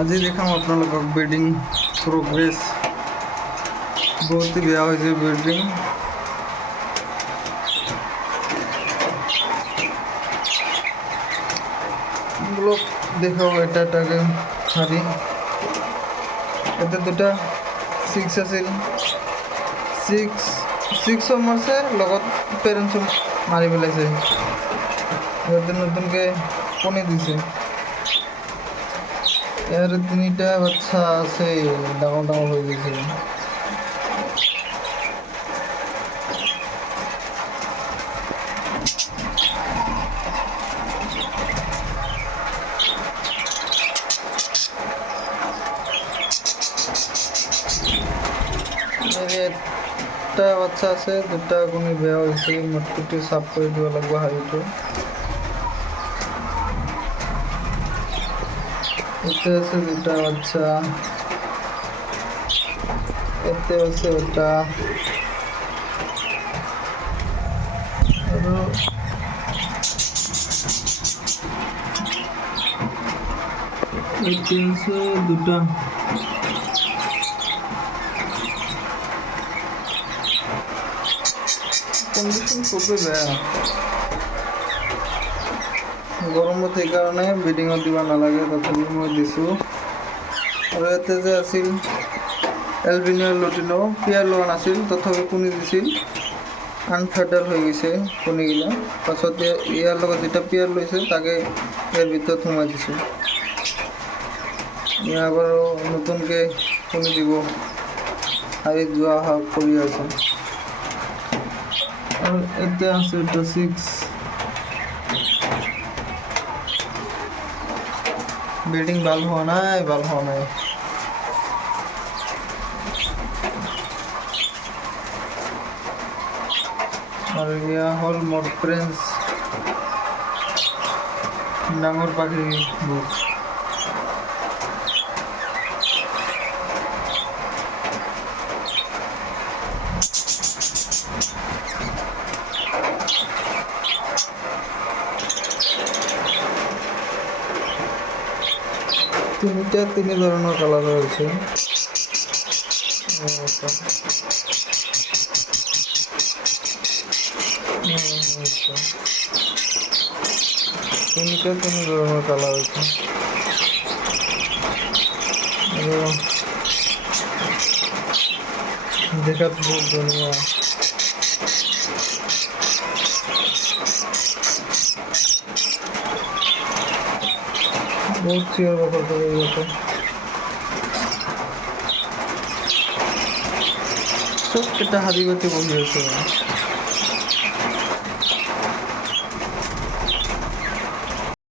আজি দেখাম আপোনালোকক ব্ৰিডিং প্ৰগ্ৰেছ। বহুত বেয়া হৈছে ব্ৰিডিং। ব্লক দেখাও এটা এটাকে হাৰি। এটা দুটা 6 আছিল, 6 মাৰছে, লগত পেৰেণ্টছো মাৰি পেলাইছে। সিহঁতে নতুনকৈ কণী দিছে। ইয়াৰ 3টা বাচ্চা আছে, ডাঙৰ ডাঙৰ হৈ গৈছে। একটা বাচ্চা আছে, 2টা কণী বেয়া হৈছে। মটকুটি চাফ কৰি দিব লাগিব হাঁড়িটো। এতে আছে 2টা বাচ্চা, এতে আছে এটা, আৰু এতে আছে 2টা। কন্ডিশন খুবই বেয়া। গৰমত সেইকাৰণে ব্ৰিডিঙত দিব নালাগে, তথাপি মই দিছোঁ। আৰু ইয়াতে যে আছিল এলবিনো লুটিনো, পেয়াৰ লোৱা নাছিল, তথাপি কণী দিছিল। আনফাৰ্টাইল হৈ গৈছে কণীগিলা। পাছত ইয়াৰ লগত যেটা পেয়াৰ লৈছে তাকে ইয়াৰ ভিতৰত সোমাই দিছোঁ। ইয়াৰ বাৰু নতুনকৈ কণী দিব, শাৰীত যোৱা অহা কৰি আছে। আৰু এতিয়া আছে এটা 6। ব্ৰিডিং ভাল হোৱা নাই। আৰু এয়া হ'ল মোৰ প্ৰিন্স, ডাঙৰ পাখিবোৰ। তিনি ধৰণৰ কালাৰ হৈছে। তিনি ধৰণৰ কালাৰ হৈছে। আৰু দেখাত বহুত ধুনীয়া। বহুত চিঞৰ বাখৰ কৰি আছে। চবকেইটা হাৰি পাতি বহি আছে।